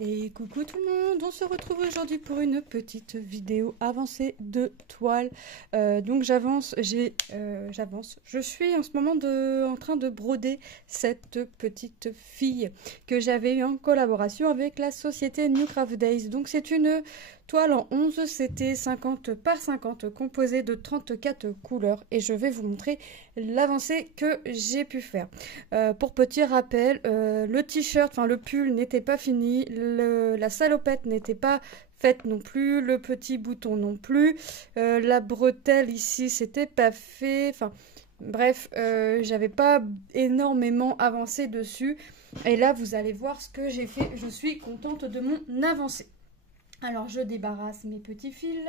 Et coucou tout le monde, on se retrouve aujourd'hui pour une petite vidéo avancée de toile. Donc j'avance, je suis en ce moment en train de broder cette petite fille que j'avais eue en collaboration avec la société New Craft Days. Donc c'est une toile en 11 CT 50 par 50 composée de 34 couleurs et je vais vous montrer l'avancée que j'ai pu faire. Pour petit rappel, le t-shirt, enfin le pull n'était pas fini, la salopette n'était pas faite non plus, le petit bouton non plus, la bretelle ici c'était pas fait, enfin bref, j'avais pas énormément avancé dessus et là vous allez voir ce que j'ai fait, je suis contente de mon avancée. Alors je débarrasse mes petits fils.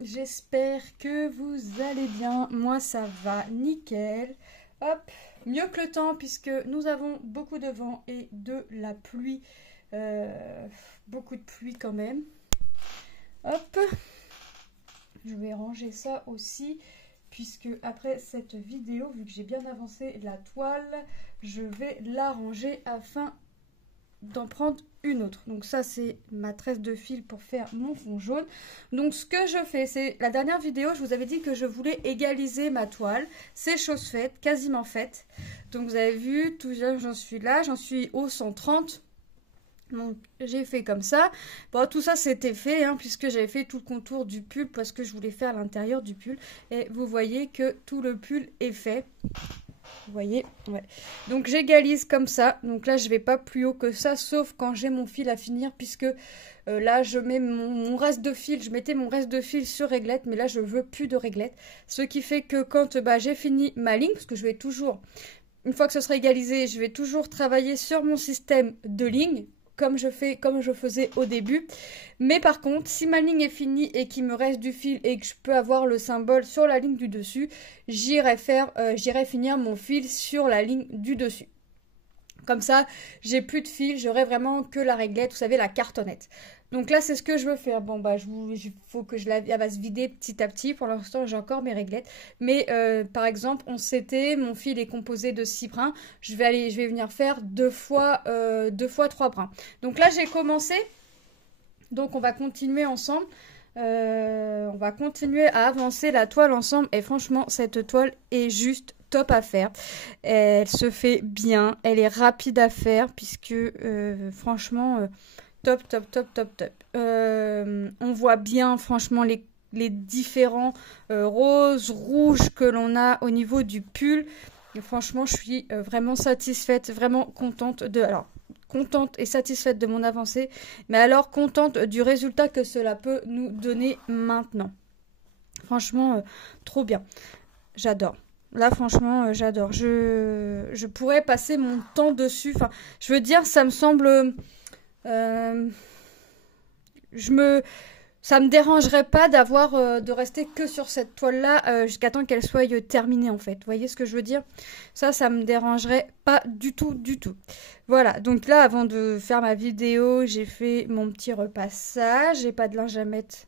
J'espère que vous allez bien. Moi ça va nickel. Hop, mieux que le temps puisque nous avons beaucoup de vent et de la pluie. Beaucoup de pluie quand même. Hop, je vais ranger ça aussi. Puisque après cette vidéo, vu que j'ai bien avancé la toile, je vais la ranger afin d'en prendre une autre. Donc ça c'est ma tresse de fil pour faire mon fond jaune. Donc ce que je fais, c'est la dernière vidéo je vous avais dit que je voulais égaliser ma toile. C'est chose faite, quasiment faite. Donc vous avez vu, tout j'en suis là, j'en suis au 130. Donc j'ai fait comme ça. Bon, tout ça c'était fait puisque j'avais fait tout le contour du pull parce que je voulais faire l'intérieur du pull. Et vous voyez que tout le pull est fait. Vous voyez, ouais. Donc j'égalise comme ça. Donc là je vais pas plus haut que ça, sauf quand j'ai mon fil à finir, puisque là je mets mon reste de fil. Je mettais mon reste de fil sur réglette, mais là je veux plus de réglette. Ce qui fait que quand j'ai fini ma ligne, parce que je vais toujours, une fois que ce sera égalisé, je vais toujours travailler sur mon système de ligne, comme je faisais au début. Mais par contre, si ma ligne est finie et qu'il me reste du fil et que je peux avoir le symbole sur la ligne du dessus, j'irai finir mon fil sur la ligne du dessus. Comme ça, j'ai plus de fil, j'aurai vraiment que la réglette, vous savez, la cartonnette. Donc là, c'est ce que je veux faire. Bon, il faut que elle va se vider petit à petit. Pour l'instant, j'ai encore mes réglettes. Mais par exemple, mon fil est composé de 6 brins. Je vais venir faire deux fois 3 brins. Donc là, j'ai commencé. Donc on va continuer ensemble. On va continuer à avancer la toile ensemble. Et franchement, cette toile est juste top à faire. Elle se fait bien. Elle est rapide à faire puisque franchement... top. On voit bien franchement les différents roses, rouges que l'on a au niveau du pull. Et franchement, je suis vraiment satisfaite, vraiment contente contente et satisfaite de mon avancée, mais alors contente du résultat que cela peut nous donner maintenant. Franchement, trop bien. J'adore. Là, franchement, j'adore. Je pourrais passer mon temps dessus. Enfin, je veux dire, ça me semble... ça me dérangerait pas de rester que sur cette toile là jusqu'à temps qu'elle soit terminée en fait. Vous voyez ce que je veux dire? Ça me dérangerait pas du tout. Voilà, donc là avant de faire ma vidéo, j'ai fait mon petit repassage. J'ai pas de linge à mettre,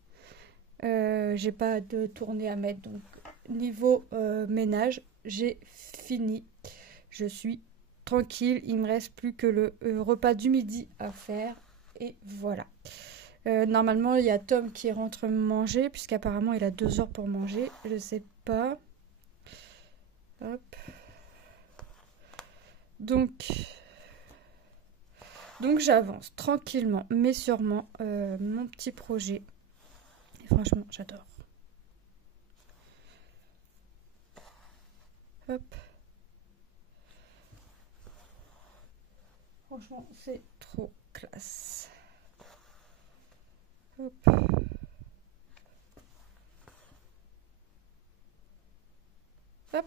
j'ai pas de tournée à mettre, donc niveau ménage, j'ai fini. Je suis tranquille, il me reste plus que le repas du midi à faire et voilà. Normalement il y a Tom qui rentre manger puisqu'apparemment il a 2 heures pour manger, je sais pas. Hop. Donc j'avance tranquillement mais sûrement mon petit projet et franchement j'adore. Hop. Franchement, c'est trop classe. Hop. Hop.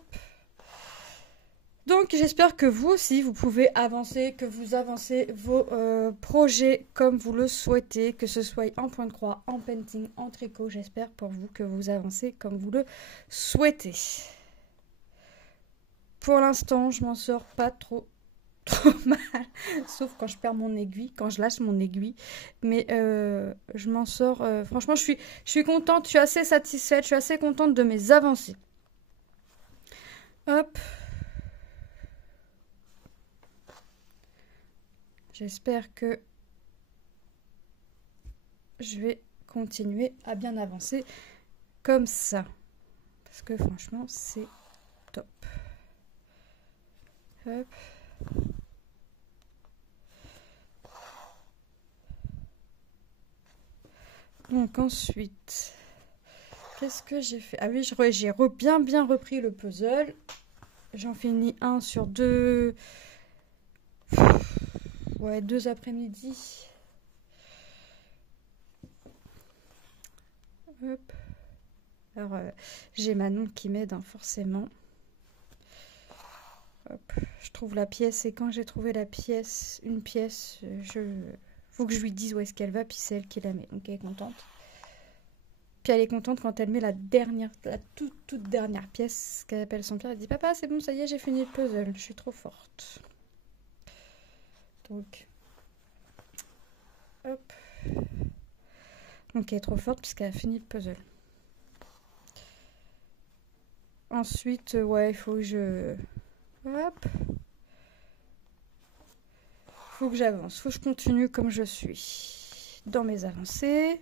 Donc, j'espère que vous aussi, vous pouvez avancer, que vous avancez vos projets comme vous le souhaitez, que ce soit en point de croix, en painting, en tricot. J'espère pour vous que vous avancez comme vous le souhaitez. Pour l'instant, je m'en sors pas trop mal, sauf quand je perds mon aiguille, quand je lâche mon aiguille, mais je m'en sors, franchement je suis contente, je suis assez satisfaite, je suis assez contente de mes avancées. Hop, j'espère que je vais continuer à bien avancer comme ça. Parce que franchement, c'est top. Hop. Donc ensuite, qu'est-ce que j'ai fait? Ah oui, j'ai bien repris le puzzle. J'en finis un sur deux. Ouais, 2 après-midi. Hop. Alors, j'ai Manon qui m'aide, hein, forcément. Hop. Je trouve la pièce, et quand j'ai trouvé la pièce, une pièce, faut que je lui dise où est-ce qu'elle va, puis c'est elle qui la met. Donc elle est contente. Puis elle est contente quand elle met la toute dernière pièce qu'elle appelle son père. Elle dit: papa, c'est bon, ça y est, j'ai fini le puzzle. Je suis trop forte. Donc, hop. Donc elle est trop forte puisqu'elle a fini le puzzle. Ensuite, ouais, il faut que je... Hop. Faut que j'avance. Faut que je continue comme je suis dans mes avancées.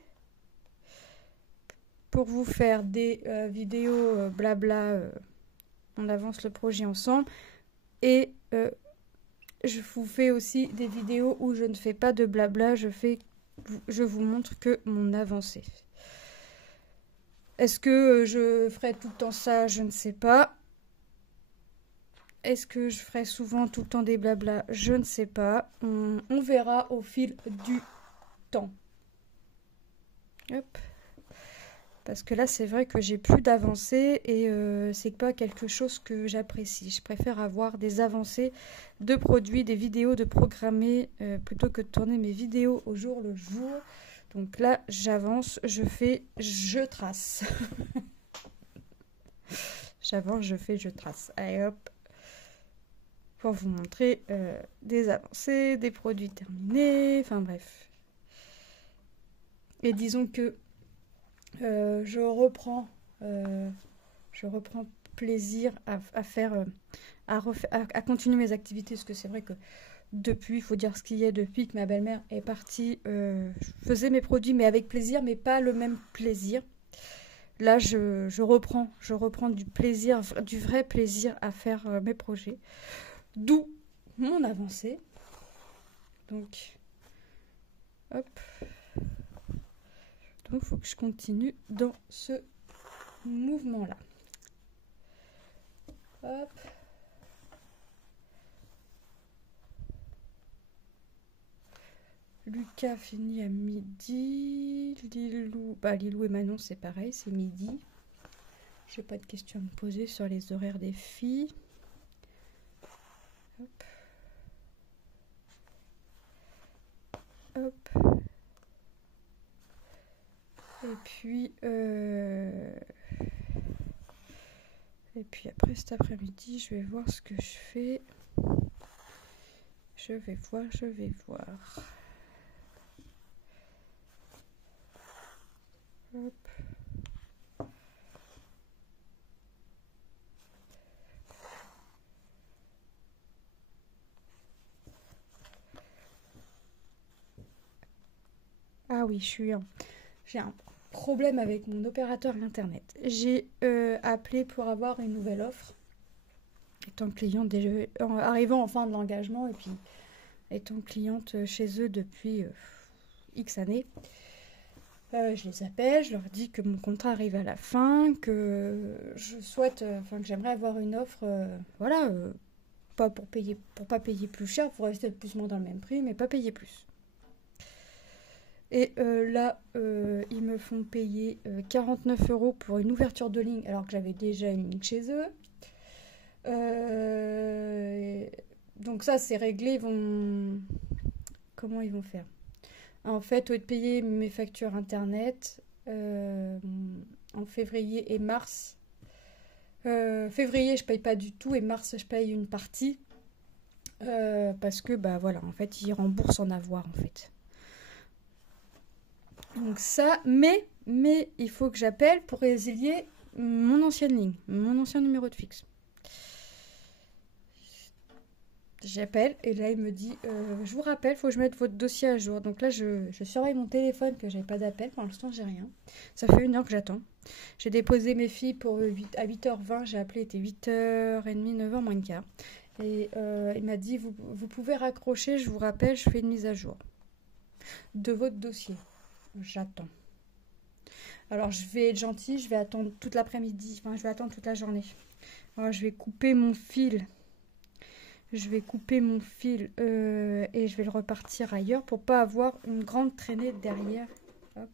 Pour vous faire des vidéos blabla, on avance le projet ensemble. Et je vous fais aussi des vidéos où je ne fais pas de blabla, je vous montre que mon avancée. Est-ce que je ferai tout le temps ça? Je ne sais pas. Est-ce que je ferai souvent tout le temps des blabla? Je ne sais pas. On verra au fil du temps. Hop. Parce que là, c'est vrai que j'ai plus d'avancées et c'est pas quelque chose que j'apprécie. Je préfère avoir des avancées de produits, des vidéos de programmer plutôt que de tourner mes vidéos au jour le jour. Donc là, j'avance, je trace. J'avance, je trace. Allez hop. Pour vous montrer des avancées, des produits terminés, enfin bref. Et disons que je reprends plaisir à faire, à continuer mes activités, parce que c'est vrai que depuis, il faut dire ce qu'il y a, depuis que ma belle-mère est partie, je faisais mes produits, mais avec plaisir, mais pas le même plaisir. Là, je reprends du plaisir, du vrai plaisir à faire mes projets. D'où mon avancée. Donc, hop. Donc, il faut que je continue dans ce mouvement-là. Hop. Lucas finit à midi. Lilou et Manon, c'est pareil, c'est midi. J'ai pas de questions à me poser sur les horaires des filles. Hop. Hop. Et puis après cet après-midi, je vais voir ce que je fais. Je vais voir. Hop. Ah oui, j'ai un problème avec mon opérateur internet. J'ai appelé pour avoir une nouvelle offre. Étant cliente arrivant en fin de l'engagement et puis étant cliente chez eux depuis X années. Je les appelle, je leur dis que mon contrat arrive à la fin, que je souhaite, que j'aimerais avoir une offre, pas pour pas payer plus cher, pour rester plus ou moins dans le même prix, mais pas payer plus. Et là, ils me font payer 49 € pour une ouverture de ligne, alors que j'avais déjà une ligne chez eux. Donc ça, c'est réglé. Comment ils vont faire? En fait, au lieu de payer mes factures internet en février et mars, février, je paye pas du tout, et mars, je paye une partie. Parce que, en fait, ils remboursent en avoir, en fait. Donc ça, mais il faut que j'appelle pour résilier mon ancienne ligne, mon ancien numéro de fixe. J'appelle et là il me dit je vous rappelle, faut que je mette votre dossier à jour. Donc là je surveille mon téléphone que j'avais pas d'appel. Pour l'instant j'ai rien. Ça fait 1 heure que j'attends. J'ai déposé mes filles pour à 8h20. J'ai appelé, il était 8h30, 9h moins le quart. Et il m'a dit vous pouvez raccrocher, je vous rappelle, je fais une mise à jour de votre dossier. J'attends. Alors je vais être gentille, je vais attendre toute l'après-midi. Enfin je vais attendre toute la journée. Alors, je vais couper mon fil. Je vais couper mon fil et je vais le repartir ailleurs pour pas avoir une grande traînée derrière. Hop.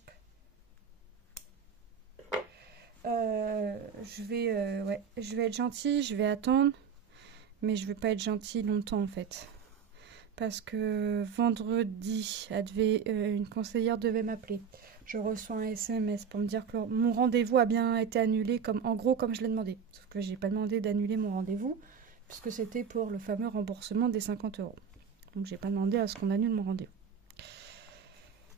Je vais être gentille, je vais attendre, mais je vais pas être gentille longtemps en fait. Parce que vendredi, une conseillère devait m'appeler. Je reçois un SMS pour me dire que mon rendez-vous a bien été annulé, en gros comme je l'ai demandé. Sauf que j'ai pas demandé d'annuler mon rendez-vous, puisque c'était pour le fameux remboursement des 50 €. Donc j'ai pas demandé à ce qu'on annule mon rendez-vous.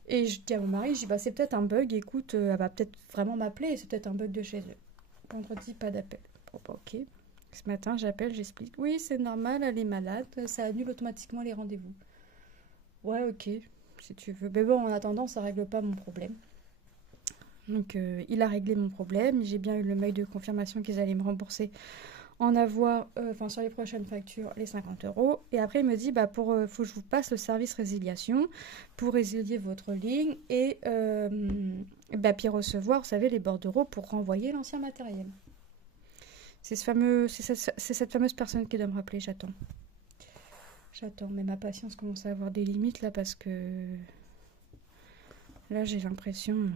Et je dis à mon mari, je dis c'est peut-être un bug, écoute, elle va peut-être vraiment m'appeler, c'est peut-être un bug de chez eux. Vendredi, pas d'appel. Bon, ok. Ce matin, j'appelle, j'explique. Oui, c'est normal, elle est malade, ça annule automatiquement les rendez-vous. Ouais, ok, si tu veux. Mais bon, en attendant, ça règle pas mon problème. Donc, il a réglé mon problème. J'ai bien eu le mail de confirmation qu'ils allaient me rembourser en avoir, sur les prochaines factures, les 50 €. Et après, il me dit, faut que je vous passe le service résiliation pour résilier votre ligne et puis recevoir, vous savez, les bordereaux pour renvoyer l'ancien matériel. C'est cette fameuse personne qui doit me rappeler, j'attends. J'attends, mais ma patience commence à avoir des limites là parce que là j'ai l'impression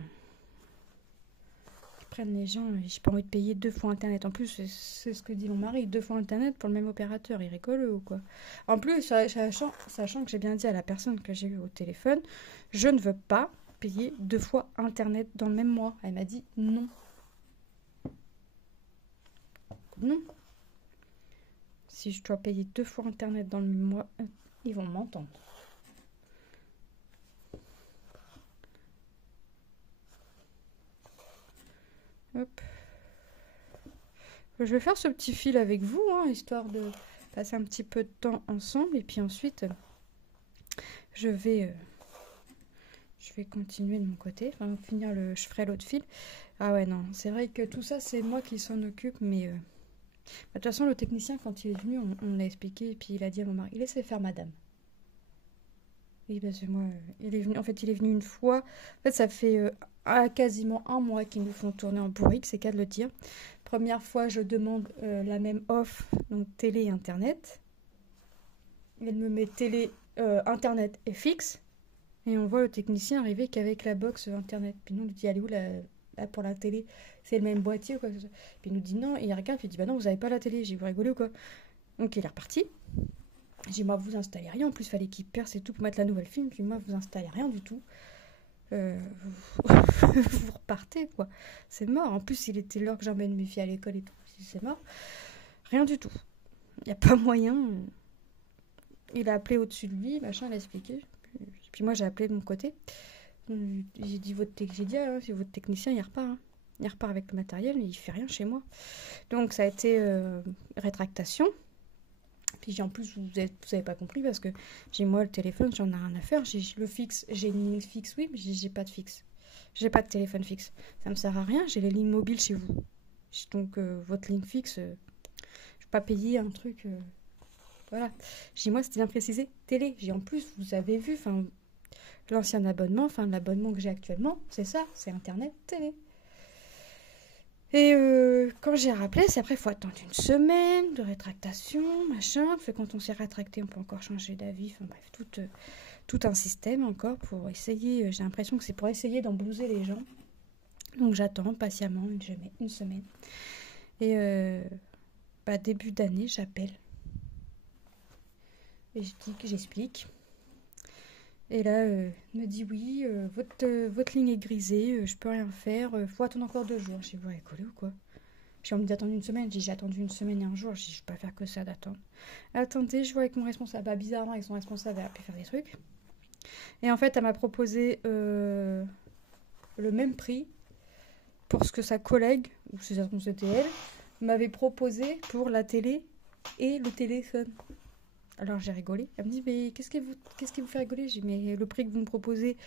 qu'ils prennent les gens et j'ai pas envie de payer 2 fois internet. En plus, c'est ce que dit mon mari, 2 fois internet pour le même opérateur, il rigole ou quoi? En plus, sachant que j'ai bien dit à la personne que j'ai eue au téléphone, je ne veux pas payer 2 fois internet dans le même mois. Elle m'a dit non. Non. Si je dois payer 2 fois internet dans le mois, ils vont m'entendre. Hop. Je vais faire ce petit fil avec vous, histoire de passer un petit peu de temps ensemble. Et puis ensuite, je vais continuer de mon côté. Enfin, je ferai l'autre fil. Ah ouais, non, c'est vrai que tout ça, c'est moi qui s'en occupe, mais... de toute façon, le technicien, quand il est venu, on l'a expliqué, et puis il a dit à mon mari, laissez faire madame. Oui, parce que moi, il est venu une fois. En fait, ça fait quasiment 1 mois qu'ils nous font tourner en bourrique, c'est qu'à de le dire. Première fois, je demande la même offre, donc télé et internet. Il me met télé, internet et fixe. Et on voit le technicien arriver qu'avec la box internet. Puis nous, on lui dit, elle est où là, pour la télé? C'est le même boîtier ou quoi? Puis il nous dit non, et il regarde, puis il dit non, vous avez pas la télé. J'ai dit, vous rigolez ou quoi? Donc il est reparti. J'ai dit, moi, vous installez rien. En plus, il fallait qu'il perce et tout pour mettre la nouvelle film. Puis moi, vous installez rien du tout. Vous repartez, quoi. C'est mort. En plus, il était l'heure que j'emmène mes filles à l'école et tout. C'est mort. Rien du tout. Il n'y a pas moyen. Il a appelé au-dessus de lui, machin, il a expliqué. Puis moi, j'ai appelé de mon côté. J'ai dit, si votre technicien, il repart. Il repart avec le matériel, mais il fait rien chez moi. Donc, ça a été rétractation. Puis en plus, vous avez pas compris parce que j'ai moi le téléphone, j'en ai rien à faire. J'ai le fixe, j'ai une ligne fixe, oui, mais j'ai pas de fixe. J'ai pas de téléphone fixe. Ça me sert à rien, j'ai les lignes mobiles chez vous. Donc votre ligne fixe, je vais pas payer un truc. Voilà. J'ai moi, c'était bien précisé, télé. J'ai en plus, vous avez vu, l'ancien abonnement, l'abonnement que j'ai actuellement, c'est ça, c'est internet, télé. Et quand j'ai rappelé, c'est après, il faut attendre 1 semaine de rétractation, machin. Parce que quand on s'est rétracté, on peut encore changer d'avis. Enfin bref, tout un système encore pour essayer. J'ai l'impression que c'est pour essayer d'emblouser les gens. Donc j'attends patiemment 1 semaine. Et début d'année, j'appelle. Et je dis que j'explique. Et là, il me dit oui, votre ligne est grisée, je peux rien faire, faut attendre encore 2 jours. J'ai dit, vous rigolez ou quoi? Puis on me dit attendre 1 semaine. J'ai attendu 1 semaine et 1 jour. J'ai dit, je peux pas faire que ça d'attendre. Attendez, je vois avec mon responsable. Bizarrement, avec son responsable, elle a pu faire des trucs. Et en fait, elle m'a proposé le même prix pour ce que sa collègue, ou si ça se trouve c'était elle, m'avait proposé pour la télé et le téléphone. Alors j'ai rigolé. Elle me dit, mais qu'est-ce qui vous fait rigoler? J'ai dit, mais le prix que vous me proposez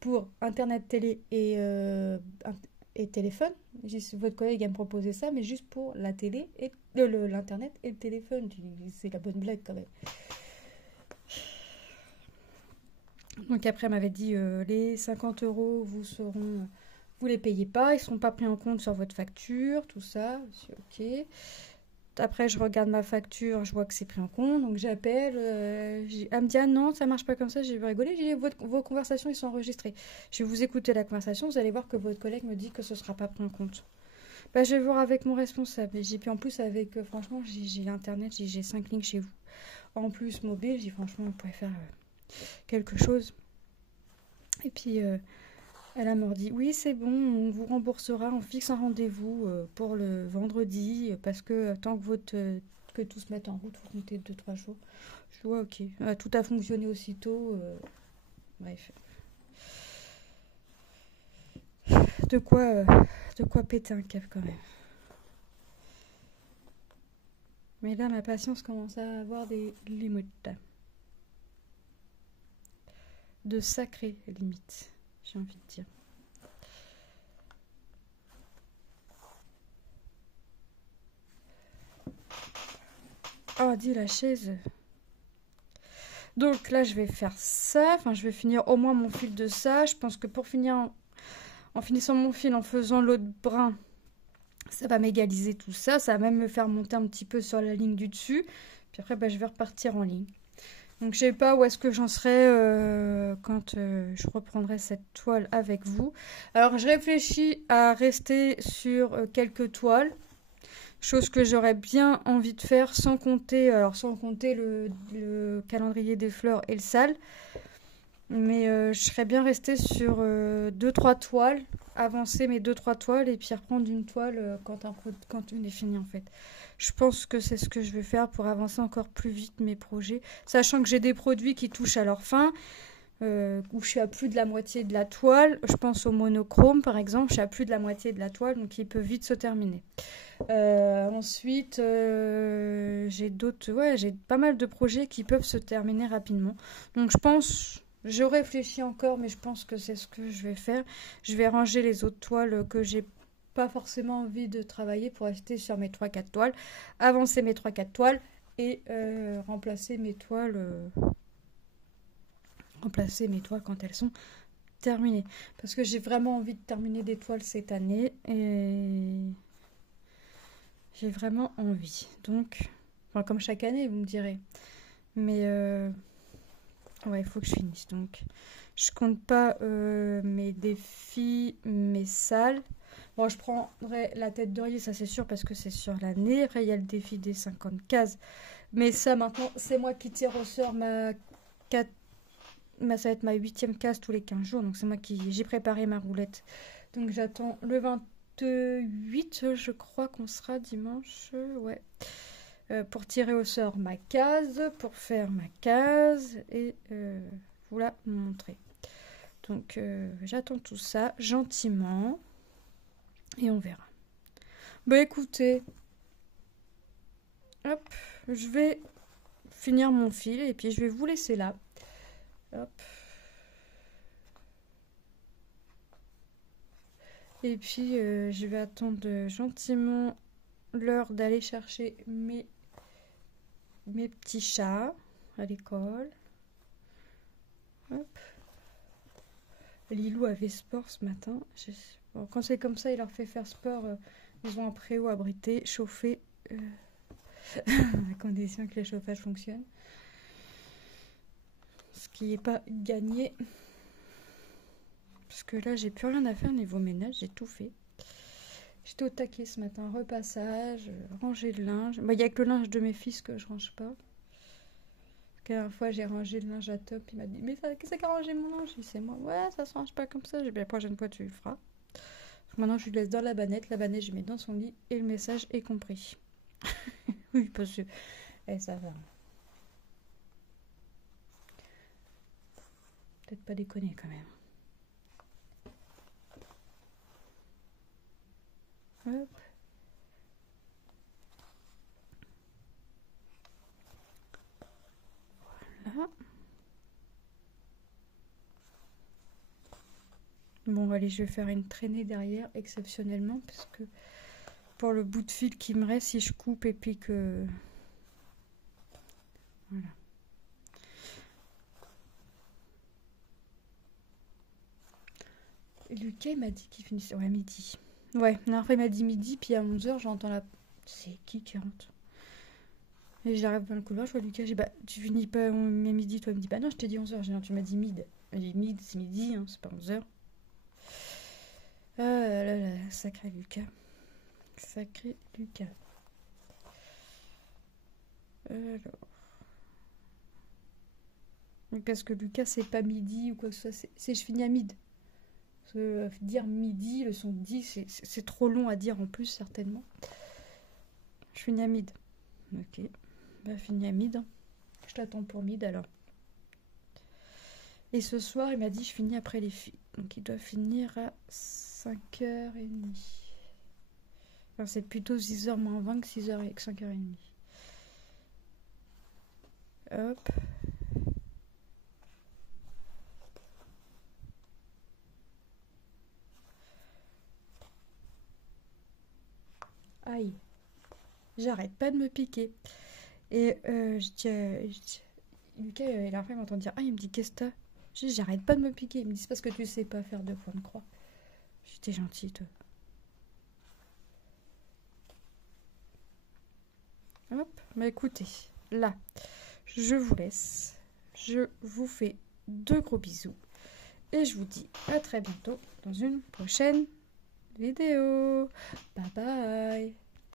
pour Internet, télé et téléphone. J'ai dit, votre collègue a me proposé ça, mais juste pour la télé et l'Internet et le téléphone. J'ai dit, c'est la bonne blague quand même. Donc après, elle m'avait dit, les 50 euros vous les payez pas, ils ne seront pas pris en compte sur votre facture, tout ça. Je dis, ok. Après, je regarde ma facture, je vois que c'est pris en compte, donc j'appelle. Elle me dit, ah non, ça marche pas comme ça, j'ai rigolé. J'ai dit, vos conversations, ils sont enregistrées. Je vais vous écouter la conversation, vous allez voir que votre collègue me dit que ce sera pas pris en compte. Bah, je vais voir avec mon responsable. Et j'ai puis en plus, avec, franchement, j'ai Internet, j'ai 5 lignes chez vous. En plus, mobile, j'ai dit, franchement, on pourrait faire quelque chose. Et puis, elle m'a dit, oui, c'est bon, on vous remboursera, on fixe un rendez-vous pour le vendredi, parce que tant que tout se mette en route, il faut compter 2-3 jours. Je vois, ok. Tout a fonctionné aussitôt. Bref. De quoi péter un câble quand même. Mais là, ma patience commence à avoir des limites. De sacrées limites, j'ai envie de dire. Oh, dis la chaise. Donc là, je vais faire ça. Enfin, je vais finir au moins mon fil de ça. Je pense que pour finir, en finissant mon fil, en faisant l'autre brin, ça va m'égaliser tout ça. Ça va même me faire monter un petit peu sur la ligne du dessus. Puis après, je vais repartir en ligne. Donc je sais pas où est-ce que j'en serai quand je reprendrai cette toile avec vous. Alors je réfléchis à rester sur quelques toiles. Chose que j'aurais bien envie de faire sans compter le calendrier des fleurs et le sale. Mais je serais bien restée sur 2-3 toiles, avancer mes 2-3 toiles et puis reprendre une toile quand une est finie en fait. Je pense que c'est ce que je vais faire pour avancer encore plus vite mes projets, sachant que j'ai des produits qui touchent à leur fin, où je suis à plus de la moitié de la toile. Je pense au monochrome par exemple, je suis à plus de la moitié de la toile, donc il peut vite se terminer. Ensuite, j'ai pas mal de projets qui peuvent se terminer rapidement. Donc je réfléchis encore, mais je pense que c'est ce que je vais faire. Je vais ranger les autres toiles que j'ai pas forcément envie de travailler pour rester sur mes 3-4 toiles, avancer mes 3-4 toiles et remplacer mes toiles quand elles sont terminées. Parce que j'ai vraiment envie de terminer des toiles cette année et j'ai vraiment envie. Donc, enfin, comme chaque année, vous me direz. Mais ouais, il faut que je finisse. Donc, je compte pas mes défis, mes salles. Bon, je prendrai la tête d'oreiller, ça c'est sûr, parce que c'est sur l'année. Après, il y a le défi des 50 cases. Mais ça, maintenant, c'est moi qui tire au sort ça va être ma 8e case tous les 15 jours. Donc, c'est moi j'ai préparé ma roulette. Donc, j'attends le 28, je crois qu'on sera dimanche. Ouais. Pour tirer au sort ma case, pour faire ma case et vous la montrer. Donc j'attends tout ça gentiment et on verra. Bah écoutez, hop, je vais finir mon fil et puis je vais vous laisser là. Hop. Et puis je vais attendre gentiment l'heure d'aller chercher mes petits chats à l'école. Hop. Lilou avait sport ce matin. Bon, quand c'est comme ça, il leur fait faire sport. Ils ont un préau abrité, chauffé, à condition que le chauffage fonctionne. Ce qui n'est pas gagné. Parce que là, j'ai plus rien à faire niveau ménage, j'ai tout fait. J'étais au taquet ce matin, repassage, ranger le linge. Il n'y a que le linge de mes fils que je range pas. La dernière fois, j'ai rangé le linge à Top. Il m'a dit, mais qu'est-ce qui a rangé mon linge? C'est moi. Ouais, ça se range pas comme ça. J'ai dit, la prochaine fois, tu le feras. Maintenant, je lui laisse dans la bannette. La bannette, je mets dans son lit. Et le message est compris. Oui, parce que ça va. Peut-être pas déconner quand même. Hop. Bon, allez, je vais faire une traînée derrière, exceptionnellement, parce que pour le bout de fil qui me reste, si je coupe et puis que... Voilà. Et Lucas, il m'a dit qu'il finissait... Ouais, midi. Ouais, non, après, il m'a dit midi, puis à 11h, j'entends la... C'est qui rentre? Et j'arrive dans le couloir, je vois Lucas, j'ai dit, bah, tu finis pas à midi, toi, il me dit, bah non, je t'ai dit 11h, j'ai dit, non, tu m'as dit mid. Elle dit, mid, c'est midi, hein, c'est pas 11h. Ah là là, sacré Lucas. Sacré Lucas. Alors. Parce que Lucas, c'est pas midi ou quoi que ce soit, c'est je finis à mid. Parce que dire midi, le son de 10, c'est trop long à dire en plus, certainement. Je finis à mid. Ok. Bah, finis à mid. Hein. Je t'attends pour mid alors. Et ce soir, il m'a dit je finis après les filles. Donc il doit finir à 5h30. Enfin, c'est plutôt 6h moins 20 que 6h et 5h30. Hop. Aïe. J'arrête pas de me piquer. Et Lucas, il a enfin m'entend dire, ah, il me dit, qu'est-ce que t'as? J'arrête pas de me piquer. Il me dit, c'est parce que tu sais pas faire de point de croix. J'étais gentille, toi. Hop, bah écoutez, là, je vous laisse. Je vous fais de gros bisous. Et je vous dis à très bientôt dans une prochaine vidéo. Bye bye.